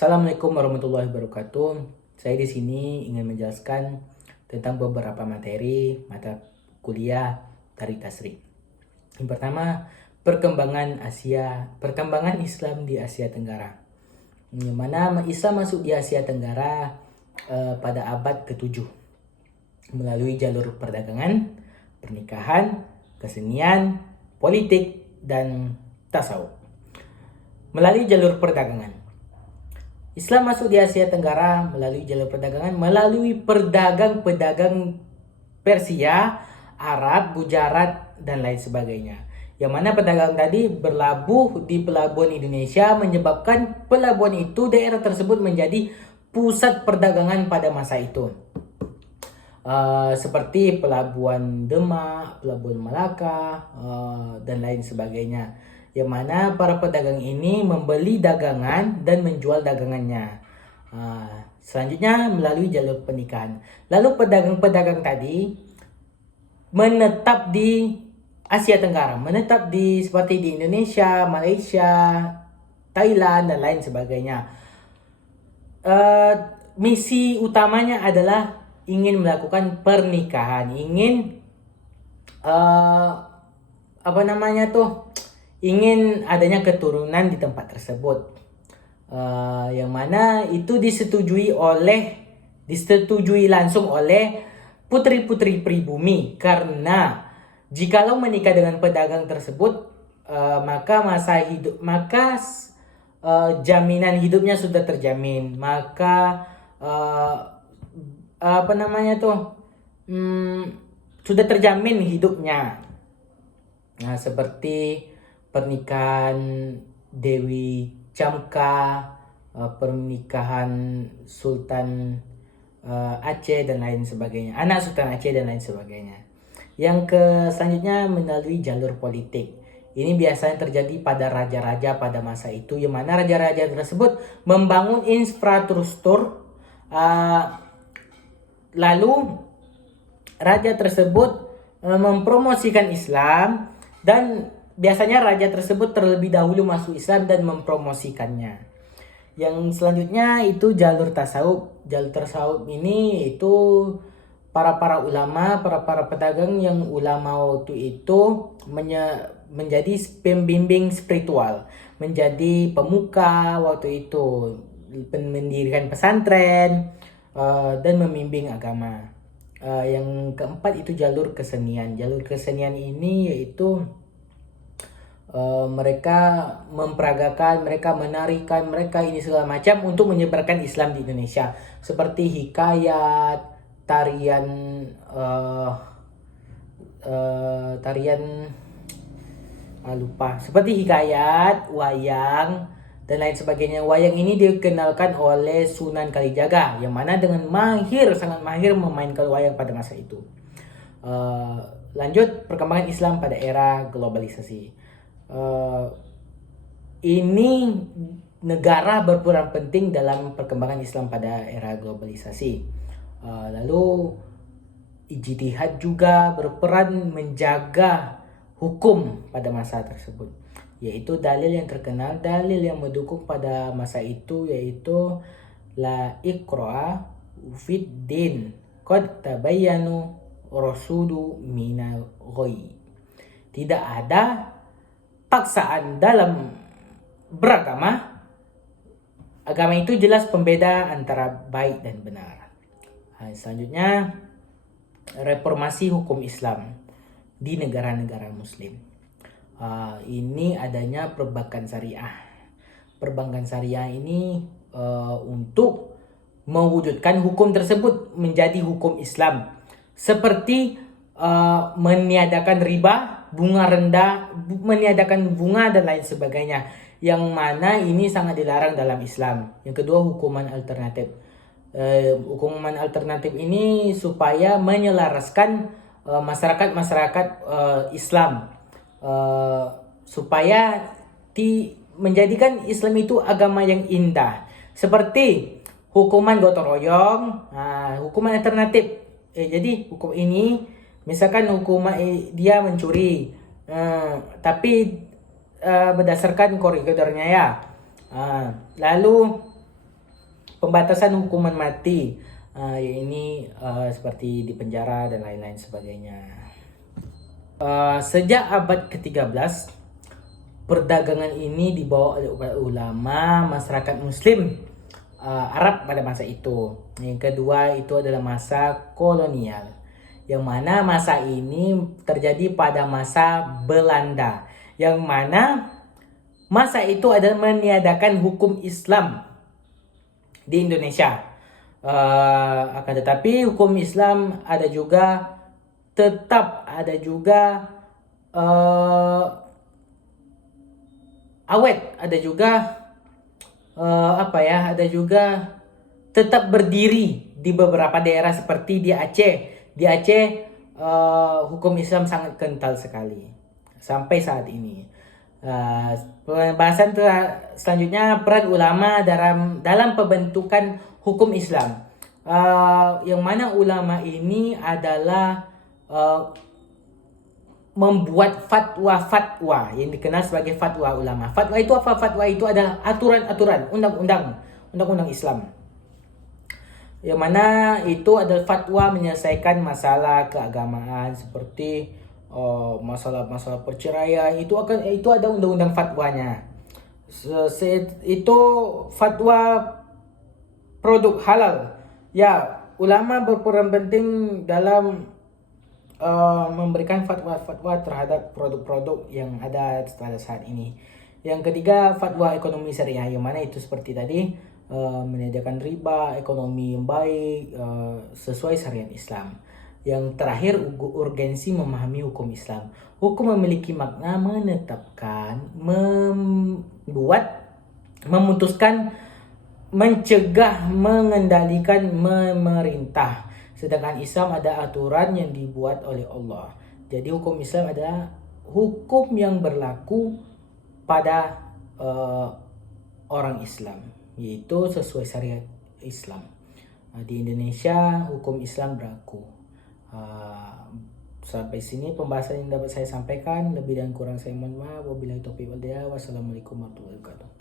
Assalamualaikum warahmatullahi wabarakatuh. Saya di sini ingin menjelaskan tentang beberapa materi mata kuliah dari Tasri. Yang pertama, perkembangan Islam di Asia Tenggara. Yang mana Islam masuk di Asia Tenggara pada abad ke-7 melalui jalur perdagangan, pernikahan, kesenian, politik, dan tasawuf. Melalui jalur perdagangan, Islam masuk di Asia Tenggara melalui jalur perdagangan, melalui pedagang-pedagang Persia, Arab, Gujarat, dan lain sebagainya. Yang mana pedagang tadi berlabuh di pelabuhan Indonesia, menyebabkan pelabuhan itu, daerah tersebut menjadi pusat perdagangan pada masa itu. Seperti pelabuhan Demak, pelabuhan Malaka, dan lain sebagainya. Yang mana para pedagang ini membeli dagangan dan menjual dagangannya. Selanjutnya melalui jalur pernikahan. Lalu pedagang-pedagang tadi menetap di Asia Tenggara, menetap seperti di Indonesia, Malaysia, Thailand, dan lain sebagainya. Misi utamanya adalah ingin melakukan pernikahan, ingin ingin adanya keturunan di tempat tersebut, yang mana itu disetujui langsung oleh putri-putri pribumi. Karena jikalau menikah dengan pedagang tersebut, maka jaminan hidupnya sudah terjamin, maka sudah terjamin hidupnya. Nah, seperti pernikahan Dewi Chamka, pernikahan Sultan Aceh dan lain sebagainya, anak Sultan Aceh dan lain sebagainya. Yang selanjutnya melalui jalur politik. Ini biasanya terjadi pada raja-raja pada masa itu, yang mana raja-raja tersebut membangun infrastruktur, lalu raja tersebut mempromosikan Islam, dan biasanya raja tersebut terlebih dahulu masuk Islam dan mempromosikannya. Yang selanjutnya itu jalur tasawuf. Jalur tasawuf ini itu para ulama, para pedagang yang ulama waktu itu menjadi pembimbing spiritual, menjadi pemuka waktu itu, mendirikan pesantren, dan membimbing agama. Yang keempat itu jalur kesenian. Jalur kesenian ini yaitu mereka memperagakan, mereka menarikan, mereka ini segala macam untuk menyebarkan Islam di Indonesia. Seperti hikayat, tarian seperti hikayat, wayang, dan lain sebagainya. Wayang ini dikenalkan oleh Sunan Kalijaga, yang mana dengan sangat mahir memainkan wayang pada masa itu. Lanjut, perkembangan Islam pada era globalisasi. Ini negara berperan penting dalam perkembangan Islam pada era globalisasi. Lalu ijtihad juga berperan menjaga hukum pada masa tersebut, yaitu dalil yang terkenal, dalil yang mendukung pada masa itu, yaitu la iqra fid din qad tabayyanu rasulu minal ghoi. Tidak ada paksaan dalam beragama. Agama itu jelas pembeda antara baik dan benar. Selanjutnya, reformasi hukum Islam di negara-negara Muslim. Ini adanya perbankan syariah. Perbankan syariah ini untuk mewujudkan hukum tersebut menjadi hukum Islam, seperti meniadakan riba, bunga rendah, meniadakan bunga, dan lain sebagainya, yang mana ini sangat dilarang dalam Islam. Yang kedua, hukuman alternatif. Hukuman alternatif ini supaya menyelaraskan masyarakat Islam, supaya menjadikan Islam itu agama yang indah. Seperti hukuman gotong royong, hukuman alternatif. Jadi hukum ini, misalkan hukuman dia mencuri, tapi berdasarkan koridornya ya. Lalu pembatasan hukuman mati. Ini seperti di penjara dan lain-lain sebagainya. Sejak abad ke-13, perdagangan ini dibawa oleh ulama masyarakat Muslim Arab pada masa itu. Yang kedua itu adalah masa kolonial, yang mana masa ini terjadi pada masa Belanda, yang mana masa itu adalah meniadakan hukum Islam di Indonesia. Akan tetapi hukum Islam tetap ada juga awet, ada juga ada juga tetap berdiri di beberapa daerah seperti di Aceh. Di Aceh hukum Islam sangat kental sekali sampai saat ini. Pembahasan selanjutnya, peran ulama dalam pembentukan hukum Islam. Yang mana ulama ini adalah membuat fatwa-fatwa yang dikenal sebagai fatwa ulama. Fatwa itu apa? Fatwa itu adalah aturan-aturan, undang-undang Islam. Yang mana itu adalah fatwa menyelesaikan masalah keagamaan seperti masalah-masalah perceraian. Itu ada undang-undang fatwanya. Itu fatwa produk halal. Ya, ulama berperan penting dalam memberikan fatwa-fatwa terhadap produk-produk yang ada pada saat ini. Yang ketiga, fatwa ekonomi syariah, yang mana itu seperti tadi menyediakan riba, ekonomi yang baik sesuai syariat Islam. Yang terakhir, urgensi memahami hukum Islam. Hukum memiliki makna menetapkan, membuat, memutuskan, mencegah, mengendalikan, memerintah. Sedangkan Islam ada aturan yang dibuat oleh Allah. Jadi hukum Islam adalah hukum yang berlaku pada orang Islam, yaitu sesuai syariat Islam. Di Indonesia hukum Islam berlaku. Sampai sini pembahasan yang dapat saya sampaikan. Lebih dan kurang saya mohon maaf. Wabillahi taufiq wal hidayah. Wassalamualaikum warahmatullahi wabarakatuh.